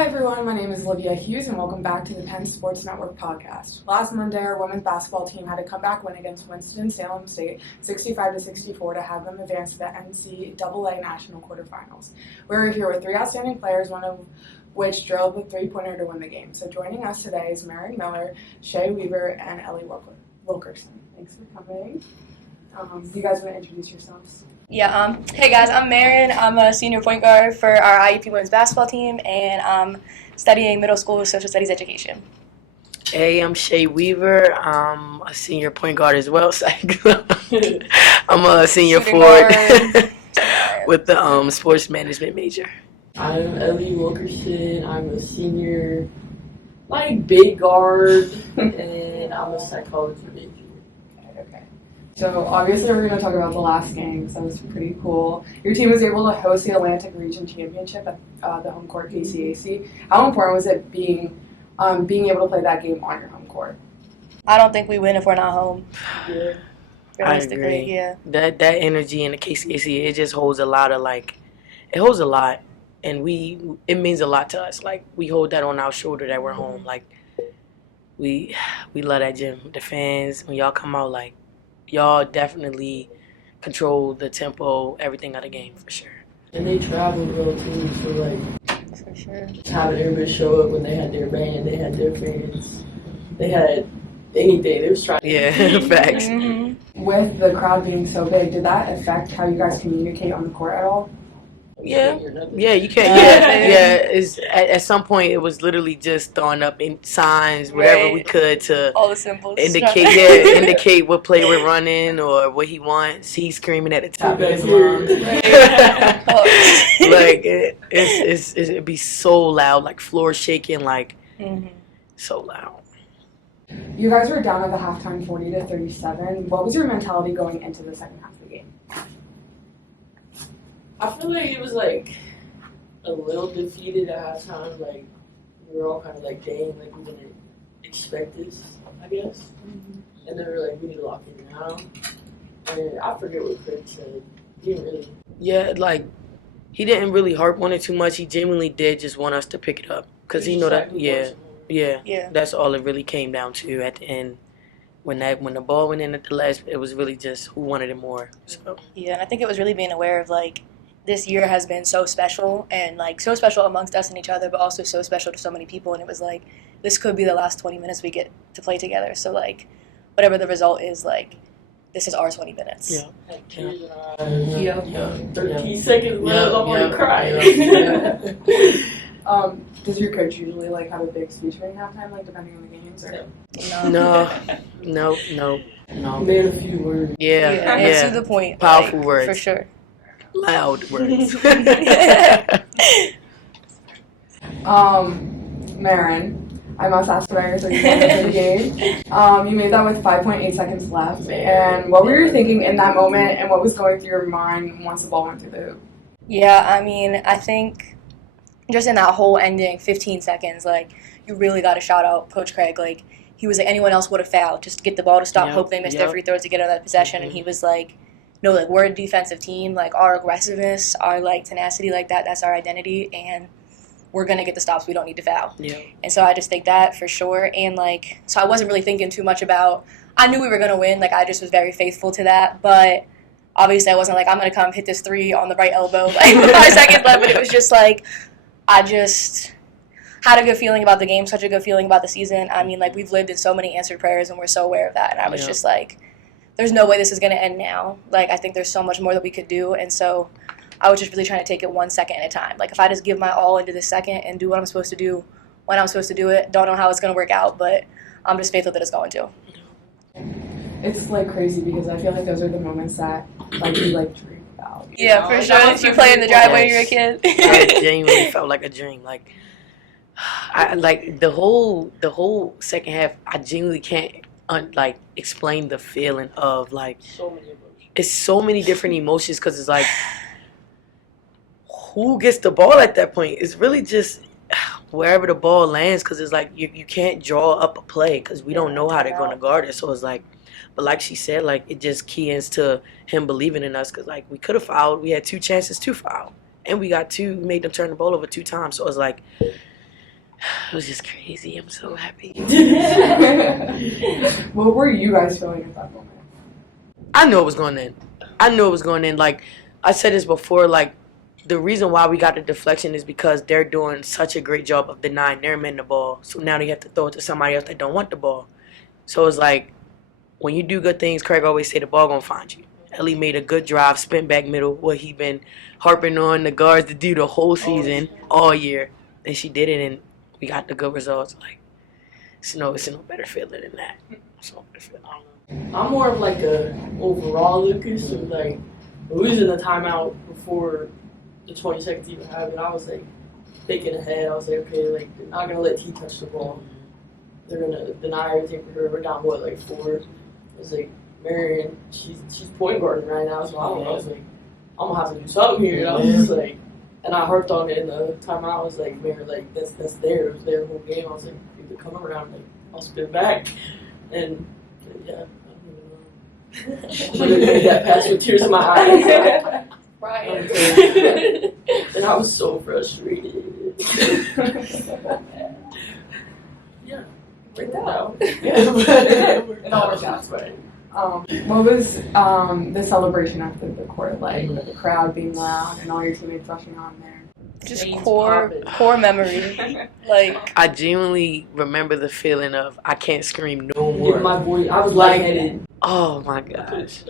Hi everyone, my name is Olivia Hughes and welcome back to the Penn Sports Network podcast. Last Monday, our women's basketball team had a comeback win against Winston-Salem State, 65-64, to have them advance to the NCAA National Quarterfinals. We're here with three outstanding players, one of which drilled the three-pointer to win the game. So joining us today is Marin, Nyshae Weaver, and Ellie Wilkerson. Thanks for coming. You guys want to introduce yourselves? Yeah, hey guys, I'm Marin. I'm a senior point guard for our IUP women's basketball team, and I'm studying middle school social studies education. Hey, I'm Nyshae Weaver. I'm a senior point guard as well. I'm a senior forward with the sports management major. I'm Ellie Wilkerson. I'm a senior, big guard, and I'm a psychology major. Okay. So obviously we're going to talk about the last game because that was pretty cool. Your team was able to host the Atlantic Region Championship at the home court KCAC. How important was it being able to play that game on your home court? I don't think we win if we're not home. Yeah. I agree. Yeah. That energy in the KCAC, it just holds a lot of it holds a lot, and it means a lot to us. Like, we hold that on our shoulder that we're home. Like, we love that gym. The fans, when y'all come out, y'all definitely control the tempo, everything of the game, for sure. And they traveled well too, so For sure. just having everybody show up when they had their band, they had their fans, they had anything. They was trying to Facts. Mm-hmm. With the crowd being so big, did that affect how you guys communicate on the court at all? Yeah, you can't. Yeah. It's at some point it was literally just throwing up in signs, whatever we could to all the symbols. indicate what play we're running or what he wants. He's screaming at the top of his lungs. It'd be so loud, like floor shaking, so loud. You guys were down at the halftime 40-37. What was your mentality going into the second half of the game? I feel like it was a little defeated at halftime. We were all kind of dang, we didn't expect this, I guess. Mm-hmm. And then we were we need to lock it down. And I forget what Craig said. He didn't really. Yeah, he didn't really harp on it too much. He genuinely did just want us to pick it up because he know that. Yeah. That's all it really came down to at the end. When the ball went in at the last, it was really just who wanted it more. So. Yeah, and I think it was really being aware of this year has been so special and so special amongst us and each other, but also so special to so many people. And it was this could be the last 20 minutes we get to play together. So whatever the result is, this is our 20 minutes. Yeah. 13 seconds left. I'm going to cry. Does your coach usually have a big speech during halftime, depending on the games? Or? No. Made a few words. Yeah. To the point. Powerful words. For sure. Loud words. Marin, I must ask about your 3 points in the game. You made that with 5.8 seconds left. And what were you thinking in that moment, and what was going through your mind once the ball went through the hoop? Yeah, I think just in that whole ending 15 seconds, you really got to shout out Coach Craig. He was anyone else would have fouled just to get the ball to stop, hope they missed their free throws to get another possession. Mm-hmm. And he was no, we're a defensive team. Our aggressiveness, our tenacity, that's our identity, and we're gonna get the stops. We don't need to foul. Yeah. And so I just think that for sure. And so I wasn't really thinking too much about. I knew we were gonna win. I just was very faithful to that. But obviously I wasn't I'm gonna come hit this three on the right elbow with 5 seconds left. But it was just I just had a good feeling about the game, such a good feeling about the season. We've lived in so many answered prayers, and we're so aware of that. And I was just there's no way this is going to end now. I think there's so much more that we could do. And so I was just really trying to take it 1 second at a time. If I just give my all into this second and do what I'm supposed to do when I'm supposed to do it, don't know how it's going to work out, but I'm just faithful that it's going to. It's crazy because I feel those are the moments that you dream about. Yeah, for sure. Did you play in the driveway when you were a kid? I genuinely felt like a dream. The whole second half, I genuinely can't explain the feeling of so many emotions. It's so many different emotions because it's who gets the ball at that point? It's really just wherever the ball lands because it's you can't draw up a play because we don't know how they're going to guard it. So it's but like she said, it just key into him believing in us because we could have fouled. We had 2 chances to foul and we made them turn the ball over 2 times. So it's It was just crazy. I'm so happy. What were you guys feeling at that moment? I knew it was going in. Like, I said this before, like, the reason why we got the deflection is because they're doing such a great job of denying their men the ball. So now they have to throw it to somebody else that don't want the ball. So it's like, when you do good things, Craig always say the ball gonna find you. Ellie made a good drive, spin back middle, what he been harping on the guards to do the whole season, all year. And she did it, and we got the good results. Like, it's no better feeling than that. It's no better feeling. I'm more of like a overall Lucas. So like, when we was in the timeout before the 20 seconds even happened, I was like thinking ahead. I was like, okay, like they're not gonna let T touch the ball. They're gonna deny everything for her. We're down what, like 4. I was like, Marin, she's point guarding right now, so I don't know. I was like, I'm gonna have to do something here. And I was just like, and I harped on it in the timeout. I was like, Marin, like that's there. It was their whole game. I was like, if they come around, like I'll spin back, and yeah. Should have made that pass with tears in my eyes. Right. And I was so frustrated. Yeah. Worked out. It all worked out. What was the celebration after the court like, with the crowd being loud and all your teammates rushing on there? Just Veins core memory. Like, I genuinely remember the feeling of I can't scream no Yeah, more. my voice, I was lightheaded. Oh my gosh.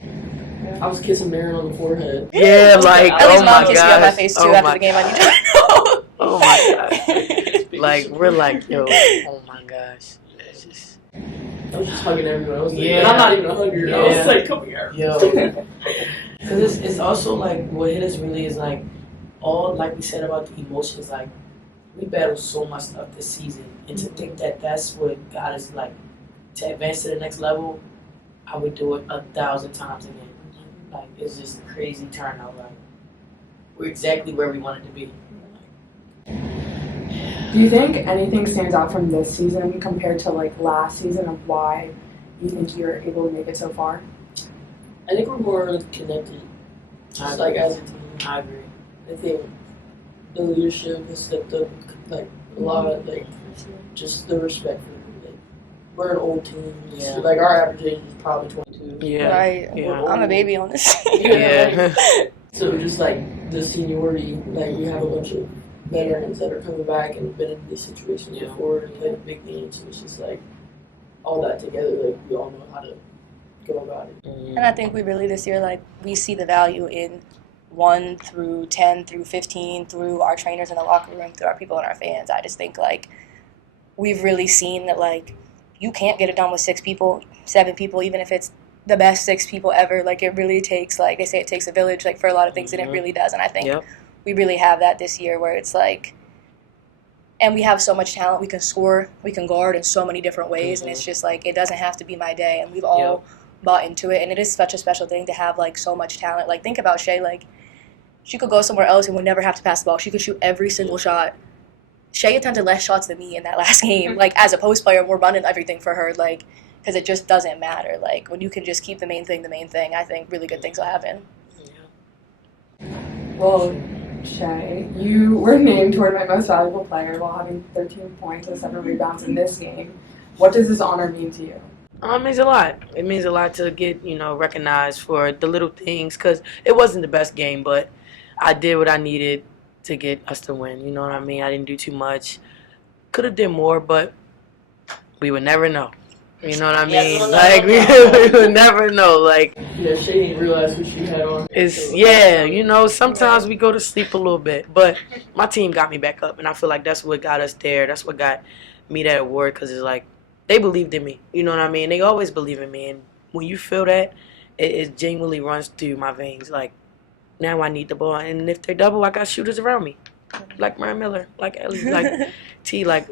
I was kissing Marin on the forehead. Yeah, like, Ellie's oh mom my kissed me on my gosh. face too Oh after my the game. I need to gosh. know. Oh my gosh. Like, we're like, yo, oh my gosh. It's just, I was just hugging everyone. I was like, Yeah. and I'm not even a hugger. I was Yeah. like, come here. Yo, because it's also like what hit us really is like all like we said about the emotions. Like we battled so much stuff this season, and to think that that's what got us like to advance to the next level, I would do it 1,000 times again. Like it's just a crazy turnout. Like we're exactly where we wanted to be. Do you think anything stands out from this season compared to like last season of why you think you're able to make it so far? I think we're more connected. Just like as a team. I agree. I think the leadership has stepped up like a lot, like just the respect for like we're an old team. Yeah. So, like our average age is probably 22. yeah. Right. Yeah. I'm a baby on this. Yeah. So just like the seniority, like we have a bunch of veterans that are coming back and been in these situations Yeah. before and played big games. So it's just like all that together, like we all know how to go about it. And I think we really this year, like, we see the value in 1 through 10 through 15 through our trainers in the locker room, through our people and our fans. I just think, like, we've really seen that, like, you can't get it done with 6 people, 7 people, even if it's the best 6 people ever. Like, it really takes, like, they say it takes a village, like, for a lot of things, and it really does. And I think Yep. we really have that this year where it's, like, and we have so much talent. We can score, we can guard in so many different ways, and it's just, like, it doesn't have to be my day. And we've all bought into it, and it is such a special thing to have, like, so much talent. Like, think about Shay, like, she could go somewhere else and would never have to pass the ball. She could shoot every single shot. Shay attempted less shots than me in that last game. Like, as a post player, we're running everything for her, like, because it just doesn't matter. Like, when you can just keep the main thing, I think really good things will happen. Well, Shay, you were named Tournament Most Valuable Player while having 13 points and 7 rebounds in this game. What does this honor mean to you? It means a lot. It means a lot to get, recognized for the little things, because it wasn't the best game, but I did what I needed to get us to win. You know what I mean? I didn't do too much. Could have did more, but we would never know. You know what I mean? Like, we would never know. Like, Yeah, she didn't realize what she had on. sometimes we go to sleep a little bit, but my team got me back up, and I feel like that's what got us there. That's what got me that award, because it's like, they believed in me. You know what I mean? They always believe in me, and when you feel that, it genuinely runs through my veins. Like, now I need the ball, and if they're double, I got shooters around me, like Marin Miller, like Ellie, like T. Like,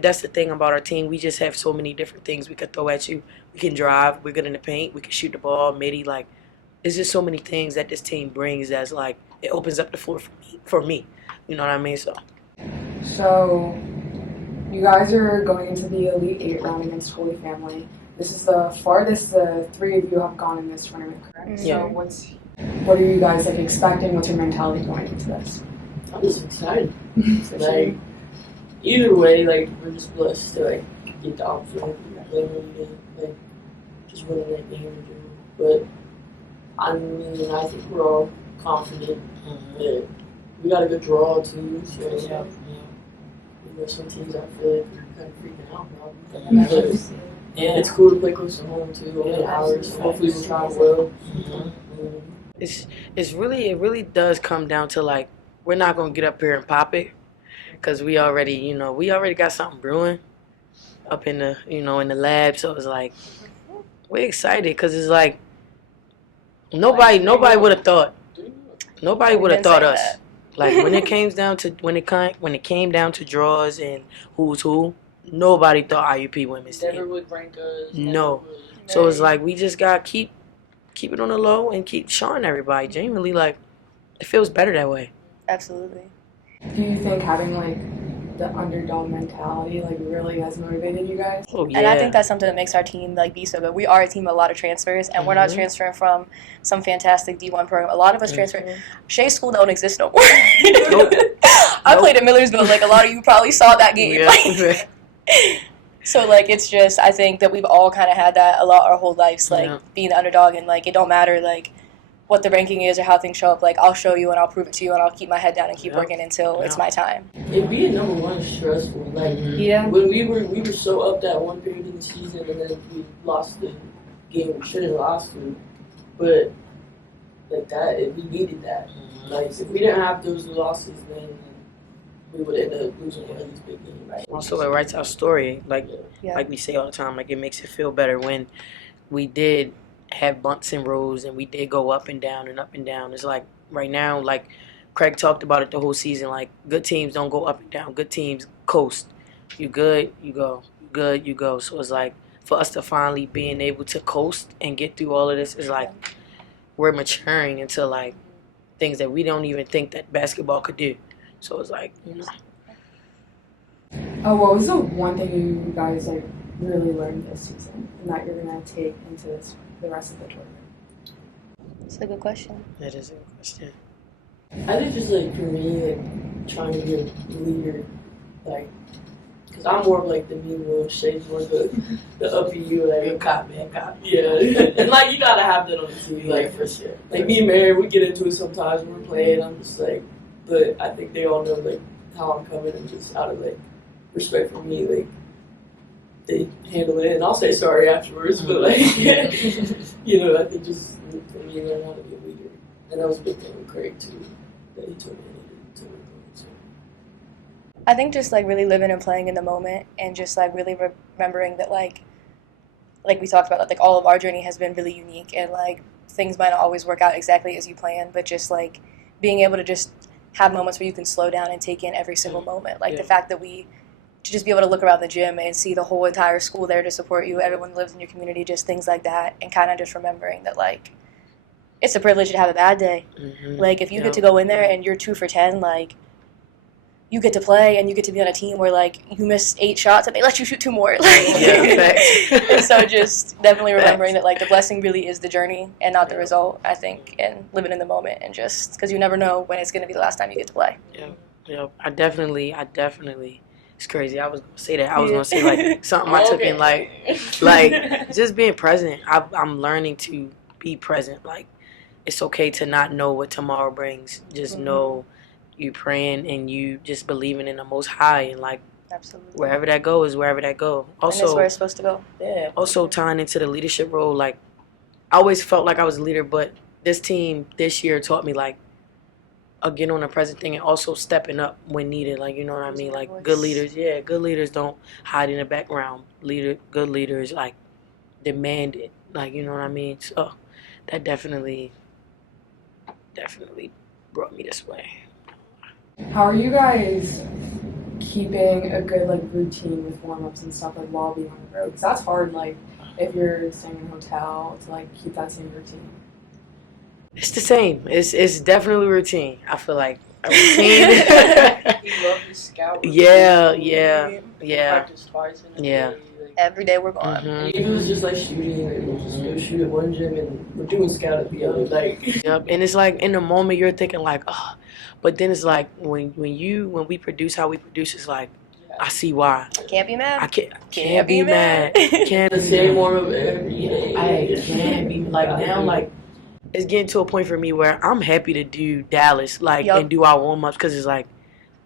that's the thing about our team. We just have so many different things we could throw at you. We can drive. We're good in the paint. We can shoot the ball, midi. Like, there's just so many things that this team brings that's like, it opens up the floor for me. You know what I mean? So you guys are going into the Elite 8 round against Holy Family. This is the farthest the 3 of you have gone in this tournament, correct? Yeah. So what are you guys like expecting? What's your mentality going into this? I'm just excited. Like, either way, like we're just blessed to like get the opportunity to play one game, like just winning that game in general. But I mean, I think we're all confident that we got a good draw too. So Yeah. you know, some teams I feel like are kind of freaking out probably. But Yeah. it's cool to play close to home too. Only Yeah, hours. So hopefully we'll travel well. It really does come down to like we're not gonna get up here and pop it because we already got something brewing up in the in the lab. So it's like we're excited because it's like nobody would have thought us. Like when it came down to draws and who's who, nobody thought IUP women's Never team. would rank us. No. So it's like we just got to keep it on the low and keep showing everybody. Genuinely, like it feels better that way. Absolutely. Do you think having like the underdog mentality like really has motivated you guys? Oh yeah. And I think that's something that makes our team like be so good. We are a team of a lot of transfers, and we're not transferring from some fantastic D1 program. A lot of us transfer. Shea School don't exist no more. Nope. I played at Millersville. Like a lot of you probably saw that game. Yeah. So like it's just I think that we've all kind of had that a lot our whole lives, like being the underdog, and like it don't matter like what the ranking is or how things show up. Like I'll show you and I'll prove it to you and I'll keep my head down and keep working until it's my time. It being number one is stressful. Like Yeah. when we were so up that one period in the season and then we lost the game we should have lost to. But like that, we needed that. Like if we didn't have those losses, then we would end up losing one of these big games. Right? Also, it writes our story. Like like we say all the time. Like it makes it feel better when we did have bumps and roads and we did go up and down and up and down. It's like right now, like Craig talked about it the whole season. Like good teams don't go up and down. Good teams coast. You good, you go. You good, you go. So it's like for us to finally being able to coast and get through all of this is like we're maturing into like things that we don't even think that basketball could do. So it's like, you know. Oh, what was the one thing you guys like really learned this season and that you're gonna take into the rest of the tournament? It's a good question. That is a good question. I think just like for me, like trying to be a leader, like, cause I'm more of like the mean one, Shay's more the uppy you, like Good cop, man, cop. yeah, and like you gotta have that on the team, like for sure. like me and Mary, we get into it sometimes when we're playing. I'm just like, but I think they all know like how I'm coming and just out of like respect for me, like they handle it, and I'll say sorry afterwards. But like, you know, I think just for me, I want to be a leader, and that was a big thing with Craig too, that he told me I needed to. So. I think just like really living and playing in the moment and just like really remembering that like we talked about, like all of our journey has been really unique and like things might not always work out exactly as you plan, but just like being able to just have moments where you can slow down and take in every single moment. Like the fact that to just be able to look around the gym and see the whole entire school there to support you, everyone lives in your community, just things like that, and kind of just remembering that like it's a privilege to have a bad day. Like if you get to go in there and you're 2 for 10, like you get to play and you get to be on a team where like you miss 8 shots and they let you shoot 2 more. And so just definitely remembering that like the blessing really is the journey and not the result, I think, and living in the moment and just because you never know when it's going to be the last time you get to play. Yeah. I definitely. It's crazy. I was gonna say that. I was gonna say like something I took in like just being present. I'm learning to be present. Like it's okay to not know what tomorrow brings. Just know you praying and you just believing in the Most High and like Absolutely. Wherever that go is wherever that go. Also, and that's where it's supposed to go. Yeah. Also tying into the leadership role, like I always felt like I was a leader, but this team this year taught me like again on the present thing and also stepping up when needed. Like you know what I mean? Like good leaders don't hide in the background. Good leaders like demand it. Like you know what I mean? So that definitely brought me this way. How are you guys keeping a good like routine with warm-ups and stuff like while being on the road? Because that's hard, like if you're staying in a hotel to like keep that same routine. It's the same. It's definitely routine. I feel like a routine. He loved his scout. Yeah. Practice twice in a day. Like, every day we're gone. Even if it was just like shooting, and we'll just go shoot at one gym and we're doing scout at the other. Like, Yep. And it's like in the moment you're thinking like, oh, but then it's like when we produce how we produce, it's like I see why. Can't be mad. I can't be mad. Can't The same one of every day. I can't be like now. Like it's getting to a point for me where I'm happy to do Dallas, like Yup. and do our warm ups because it's like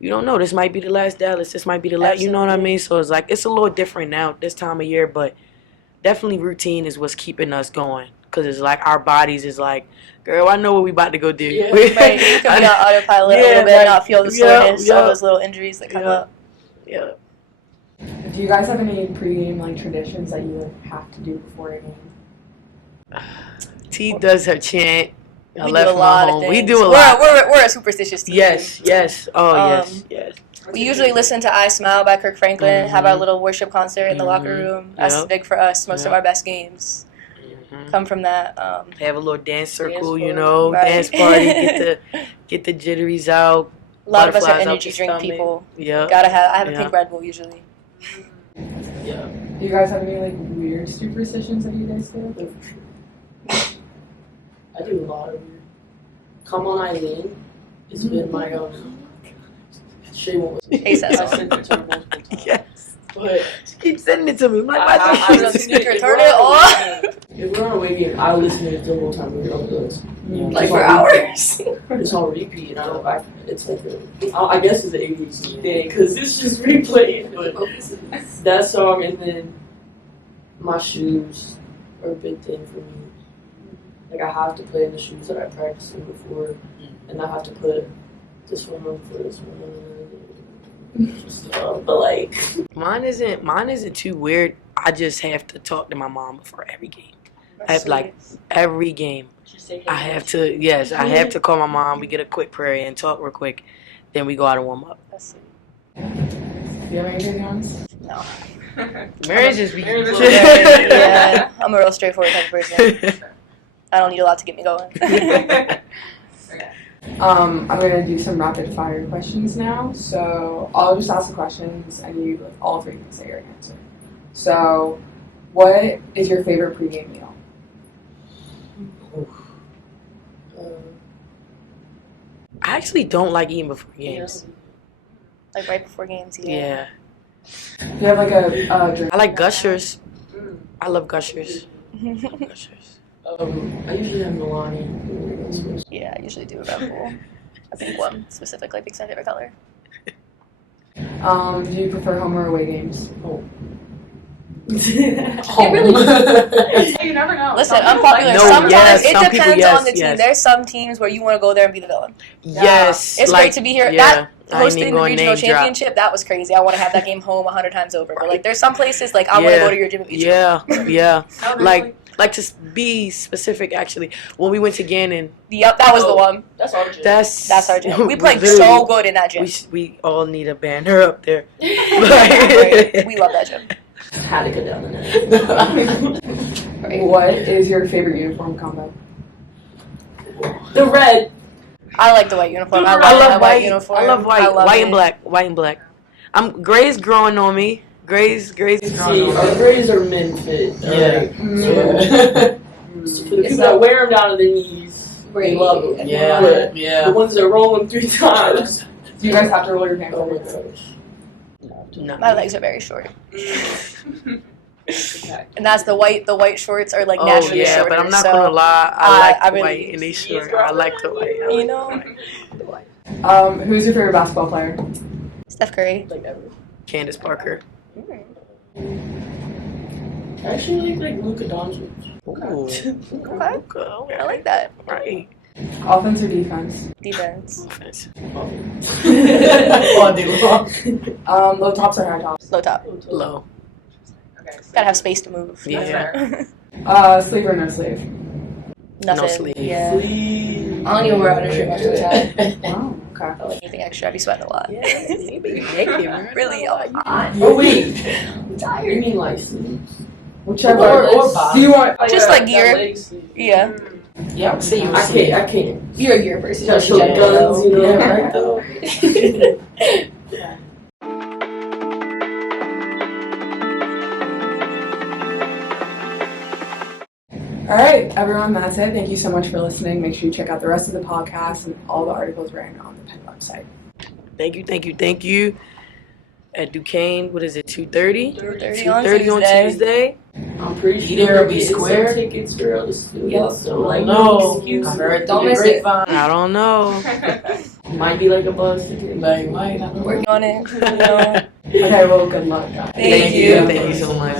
you don't know. This might be the last Dallas. This might be the last. You know what I mean? So it's like it's a little different now this time of year, but definitely routine is what's keeping us going because it's like our bodies is like, girl, I know what we about to go do. Yeah. Right, you can be on autopilot a Yeah, little bit, like, not feel the yeah, soreness, yeah. all those little injuries that come Yeah. up. Yeah. Do you guys have any pregame like traditions that you have to do before a game? T does her chant. I We left do a lot my of home. things. We do a lot. We're a superstitious team. Yes. Oh, yes. We usually listen to I Smile by Kirk Franklin, have our little worship concert in the locker Mhm. room. That's Yep. big for us. Most of Yep. our best games Mhm. come from that. Have a little dance circle, party. you know, Right. dance party, get the jitteries out. A lot of us are Butterflies out energy the drink stomach. people. Yeah. I have a Yeah. pink Red Bull usually. Yeah. Do you guys have any like weird superstitions that you guys do? I do a lot of weird. Come on, Eileen. It's been my Shay won't listen. Hey, says I so. sent it to her multiple times. Yes. But She keeps sending it to me. I'm like, I why I is don't she speaker, if turn we're it on a off. away game- If we're on a away game, I listen to it the whole time we're on the Like It's for on repeat. hours. It's on repeat, and I don't know if it's like I guess it's an ADHD thing because it's just replaying. But that song, and then my shoes are a big thing for me. Like I have to play in the shoes that I practiced in before, and I have to put this one on for this one. Stuff. But like, Mine isn't too weird. I just have to talk to my mom before every game. I have like every game. I have to I have to call my mom. We get a quick prayer and talk real quick. Then we go out and warm up. That's sweet. Do you have anything else? No. Marriage just be Yeah, I'm a real straightforward type of person. I don't need a lot to get me going. I'm gonna do some rapid fire questions now. So I'll just ask the questions, and you like, all three can say your answer. So, what is your favorite pregame meal? I actually don't like eating before games. Like right before games, Yeah. Do you have like a drink? I like Gushers. I love Gushers. Gushers. I usually have Milani. Yeah, I usually do a Red Bull. A pink one, specifically, pink's my favorite color. Do you prefer home or away games? Home. Home. You never know. Listen, Some people unpopular. No, Sometimes yes, it some depends people, yes, on the team. yes. There's some teams where you want to go there and be the villain. Yes. It's like, great to be here. Yeah, That I ain't hosting even the going regional name drop. championship, that was crazy. I want to have that game home 100 times over. But like, there's some places like I want to Yeah. go to your gym and beat you. Yeah. Like to be specific, actually, when we went to Gannon, Yep, that was the one. That's our gym. That's our gym. We played literally- so good in that gym. We all need a banner up there. Right. We love that gym. Had to go down the net. Right. What is your favorite uniform combo? The red. I like the white uniform. I love, I love my white. uniform. I love white. I love White it. and black. White and black. Gray's growing on me. Gray's growing See, on our me. grays are men fit. Yeah. So for the people that wear them down to their knees, they love them. But Yeah. the ones that roll them 3 times. Do you guys have to roll your pants Oh my over? gosh. No. My legs are very short. And that's the white shorts are like Oh naturally yeah, shorter. but I'm not so, gonna lie. I like I the really- white and they short. I like the white. I You like know, the white. Who's your favorite basketball player? Steph Curry. Like ever. Candace Parker. I actually like Luka Doncic. Ooh. Okay. I like that. Right. Offense or defense? Defense. Offense. All day long. Low tops or high tops? Low top. Low. Gotta have space to move. Yeah. Sleeve or no sleeve? Nothing. No sleeve. Yeah. Please. I don't even wear undershirt most of the time. Wow. Okay. I don't like anything extra. I be sweating a lot. Really? Oh my god. Oh wait. I'm tired. You mean like sleeves? Whichever. Or bottom. Do you want? Just like gear. That leg sleeve. Yeah. Yeah, I would say you I can't. You're a gear person. Just show guns, you know, Yeah. right though. All right, everyone, that's it. Thank you so much for listening. Make sure you check out the rest of the podcast and all the articles written on the Penn website. Thank you. at Duquesne. What is it? 2:30. 2:30 on 2:30 on Tuesday. Tuesday. I'm pretty Be sure there or we're be getting square? some tickets for all the students. Yep. So like No. no excuses. I heard Don't through the miss it. grapevine. I don't know. Might be like a buzz ticket. Like, might, I don't know. Working on it. You know. Okay, well, good luck, guys. Thank you. Thank you so much.